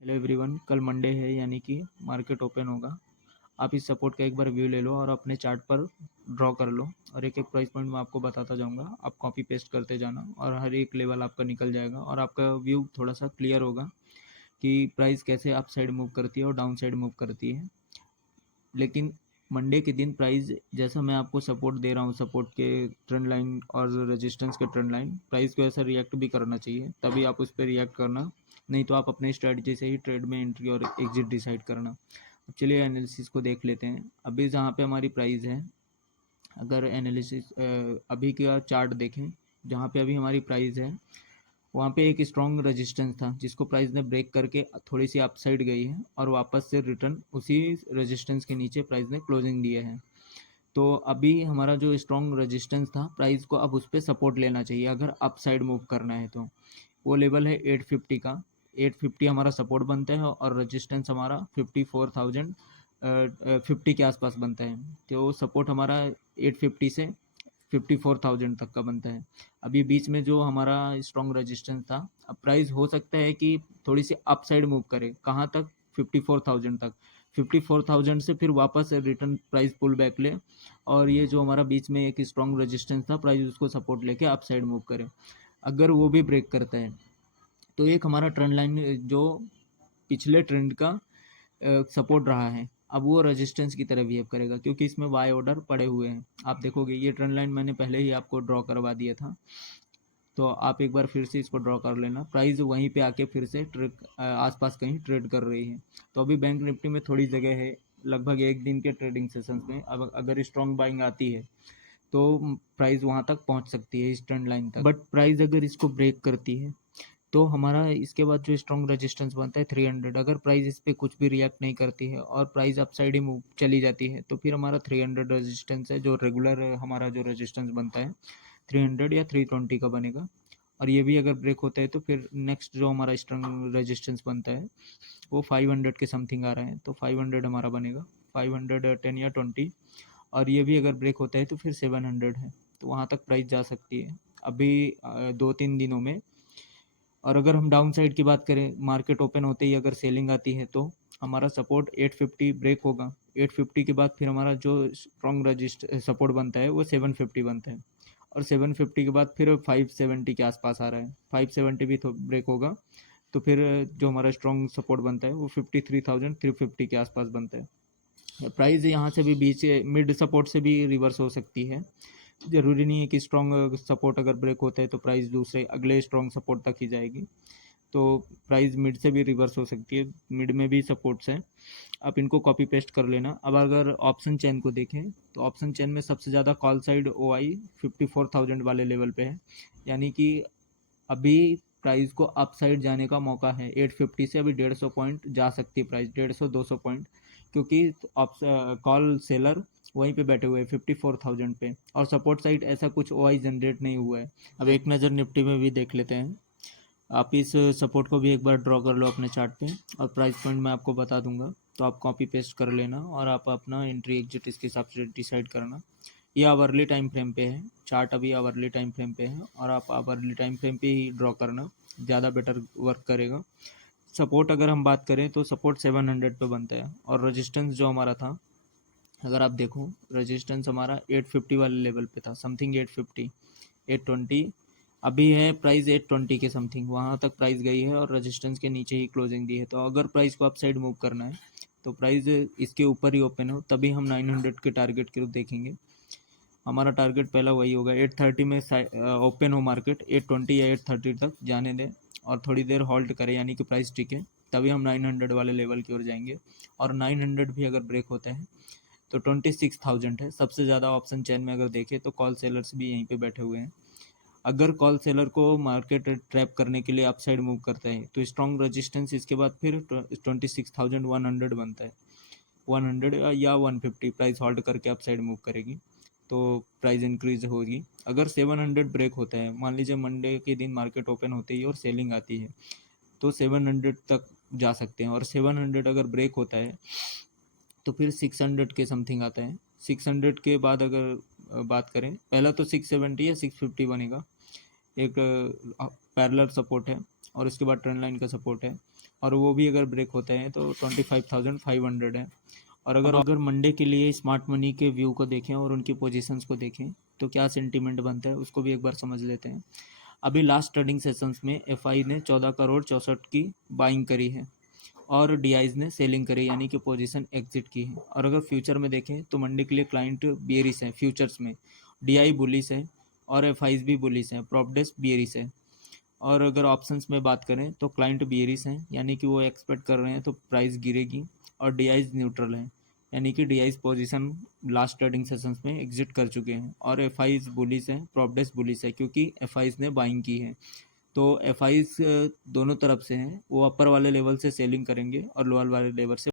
Hello everyone, कल Monday है यानी कि मार्केट ओपन होगा। आप इस सपोर्ट का एक बार व्यू ले लो और अपने चार्ट पर ड्रॉ कर लो और एक एक प्राइस पॉइंट मैं आपको बताता जाऊंगा। आप कॉपी पेस्ट करते जाना और हर एक लेवल आपका निकल जाएगा और आपका व्यू थोड़ा सा क्लियर होगा कि प्राइस कैसे अप साइड मूव करती है और डाउन साइड मूव करती है। लेकिन मंडे के दिन प्राइस जैसा मैं आपको सपोर्ट दे रहा हूँ, सपोर्ट के ट्रेंड लाइन और रेजिस्टेंस के ट्रेंड लाइन, प्राइस को ऐसा रिएक्ट भी करना चाहिए, तभी आप उस पर रिएक्ट करना। नहीं तो आप अपने स्ट्रेटजी से ही ट्रेड में एंट्री और एग्जिट डिसाइड करना। अब चलिए एनालिसिस को देख लेते हैं। अभी जहाँ पे हमारी प्राइस है, अगर एनालिसिस अभी का चार्ट देखें, जहाँ पे अभी हमारी प्राइस है वहाँ पे एक स्ट्रॉन्ग रेजिस्टेंस था जिसको प्राइस ने ब्रेक करके थोड़ी सी अपसाइड गई है और वापस से रिटर्न उसी रेजिस्टेंस के नीचे प्राइस ने क्लोजिंग दिया है। तो अभी हमारा जो स्ट्रॉन्ग रेजिस्टेंस था, प्राइस को अब उस पर सपोर्ट लेना चाहिए अगर अप साइड मूव करना है। तो वो लेवल है 850 का। 850 हमारा सपोर्ट बनता है और रेजिस्टेंस हमारा 54,050 के आसपास बनता है। तो सपोर्ट हमारा 850 से 54,000 तक का बनता है। अभी बीच में जो हमारा स्ट्रॉन्ग रेजिस्टेंस था, अब प्राइस हो सकता है कि थोड़ी सी अप साइड मूव करे। कहाँ तक? 54,000 तक। 54,000 से फिर वापस रिटर्न प्राइस पुल बैक ले और ये जो हमारा बीच में एक स्ट्रॉन्ग रेजिस्टेंस था, प्राइस उसको सपोर्ट लेके अप साइड मूव करे। अगर वो भी ब्रेक करता है तो एक हमारा ट्रेंड लाइन जो पिछले ट्रेंड का सपोर्ट रहा है, अब वो रेजिस्टेंस की तरह बिहेव करेगा क्योंकि इसमें वाई ऑर्डर पड़े हुए हैं। आप देखोगे ये ट्रेंड लाइन मैंने पहले ही आपको ड्रॉ करवा दिया था, तो आप एक बार फिर से इसको ड्रॉ कर लेना। प्राइस वहीं पे आके फिर से आसपास कहीं ट्रेड कर रही है। तो अभी बैंक निफ्टी में थोड़ी जगह है, लगभग एक दिन के ट्रेडिंग सेशंस में। अब अगर स्ट्रॉन्ग बाइंग आती है तो प्राइस वहां तक पहुंच सकती है, इस ट्रेंड लाइन तक। बट प्राइस अगर इसको ब्रेक करती है तो हमारा इसके बाद जो स्ट्रॉन्ग रेजिस्टेंस बनता है 300। अगर प्राइस इस पर कुछ भी रिएक्ट नहीं करती है और प्राइस अपसाइड ही मूव चली जाती है तो फिर हमारा 300 रेजिस्टेंस है, जो रेगुलर हमारा जो रेजिस्टेंस बनता है 300 या 320 का बनेगा। और ये भी अगर ब्रेक होता है तो फिर नेक्स्ट जो हमारा स्ट्रॉन्ग रेजिस्टेंस बनता है वो 500 के समथिंग आ रहा है, तो 500 हमारा बनेगा, 510 या 20। और ये भी अगर ब्रेक होता है तो फिर 700 है, तो वहाँ तक प्राइस जा सकती है अभी 2-3 दिनों में। और अगर हम डाउन साइड की बात करें, मार्केट ओपन होते ही अगर सेलिंग आती है तो हमारा सपोर्ट 850 ब्रेक होगा। 850 के बाद फिर हमारा जो स्ट्रॉन्ग रजिस्ट सपोर्ट बनता है वो 750 बनता है और 750 के बाद फिर 570 के आसपास आ रहा है। 570 भी तो ब्रेक होगा तो फिर जो हमारा स्ट्रॉन्ग सपोर्ट बनता है वो 53,350 के आसपास बनता है। प्राइस यहाँ से भी बीच मिड सपोर्ट से भी रिवर्स हो सकती है। ज़रूरी नहीं है कि स्ट्रॉन्ग सपोर्ट अगर ब्रेक होता है तो प्राइस दूसरे अगले स्ट्रॉन्ग सपोर्ट तक ही जाएगी। तो प्राइस मिड से भी रिवर्स हो सकती है, मिड में भी सपोर्ट्स हैं। आप इनको कॉपी पेस्ट कर लेना। अब अगर ऑप्शन चेन को देखें तो ऑप्शन चेन में सबसे ज़्यादा कॉल साइड ओ आई 54,000 वाले लेवल पे है, यानी कि अभी प्राइस को अप साइड जाने का मौका है। 850 से अभी 150 पॉइंट जा सकती है प्राइस, 150-200 पॉइंट, क्योंकि कॉल सेलर वहीं पे बैठे हुए हैं 54,000 पे और सपोर्ट साइड ऐसा कुछ ओ आई जनरेट नहीं हुआ है। अब एक नज़र निफ्टी में भी देख लेते हैं। आप इस सपोर्ट को भी एक बार ड्रॉ कर लो अपने चार्ट पे और प्राइस पॉइंट मैं आपको बता दूंगा, तो आप कॉपी पेस्ट कर लेना और आप अपना एंट्री एग्जिट इसके हिसाब से डिसाइड करना। ये आवरली टाइम फ्रेम पे है, चार्ट अभी आवरली टाइम फ्रेम पे है और आप आवरली टाइम फ्रेम पे ही ड्रॉ करना, ज़्यादा बेटर वर्क करेगा। सपोर्ट अगर हम बात करें तो सपोर्ट 700 पे बनता है और रेजिस्टेंस जो हमारा था, अगर आप देखो रेजिस्टेंस हमारा 850 वाले लेवल पे था, समथिंग 850 820। अभी है प्राइस 820 के समथिंग, वहाँ तक प्राइस गई है और रेजिस्टेंस के नीचे ही क्लोजिंग दी है। तो अगर प्राइस को अपसाइड मूव करना है तो प्राइस इसके ऊपर ही ओपन हो तभी हम 900 के टारगेट के रूप देखेंगे। हमारा टारगेट पहला वही होगा, 830 में ओपन हो मार्केट, 820 या 830 तक जाने दें और थोड़ी देर होल्ड करें, यानी कि प्राइस टिके, तभी हम 900 वाले लेवल की ओर जाएंगे। और 900 भी अगर ब्रेक होता है तो 26,000 है सबसे ज़्यादा ऑप्शन चेन में। अगर देखें तो कॉल सेलर्स भी यहीं पे बैठे हुए हैं। अगर कॉल सेलर को मार्केट ट्रैप करने के लिए अपसाइड मूव करता है तो स्ट्रॉन्ग रेजिस्टेंस इसके बाद फिर 26,100 बनता है। 100 या 150 प्राइस होल्ड करके अपसाइड मूव करेगी तो प्राइस इंक्रीज होगी। अगर 700 ब्रेक होता है, मान लीजिए मंडे के दिन मार्केट ओपन होते ही और सेलिंग आती है, तो 700 तक जा सकते हैं। और 700 अगर ब्रेक होता है तो फिर 600 के समथिंग आता है। 600 के बाद अगर बात करें, पहला तो 670 या 650 बनेगा, एक पैरेलल सपोर्ट है और उसके बाद ट्रेंड लाइन का सपोर्ट है। और वो भी अगर ब्रेक होते हैं तो 25,500 है। और अगर मंडे के लिए स्मार्ट मनी के व्यू को देखें और उनकी पोजीशंस को देखें तो क्या सेंटीमेंट बनता है उसको भी एक बार समझ लेते हैं। अभी लास्ट ट्रेडिंग सेशंस में एफआई ने 14 करोड़ 64 की बाइंग करी है और डीआईज ने सेलिंग करी, यानी कि पोजीशन एग्जिट की है। और अगर फ्यूचर में देखें तो मंडे के लिए क्लाइंट बियरिश है फ्यूचर्स में, डीआई बुलिश है और एफआईज भी बुलिश है, प्रॉपडेस्क बियरिश है। और अगर ऑप्शंस में बात करें तो क्लाइंट बियरिश हैं, यानी कि वो एक्सपेक्ट कर रहे हैं तो प्राइस गिरेगी। और डीआईज न्यूट्रल है, यानी कि DIs position last trading sessions में एग्जिट कर चुके हैं। और एफआईज बुलिश है, प्रॉपडेस्क बुलिश है क्योंकि एफआईज ने बाइंग की है। तो एफआईज दोनों तरफ से हैं, वो अपर वाले लेवल से सेलिंग करेंगे और लोअर वाले लेवल से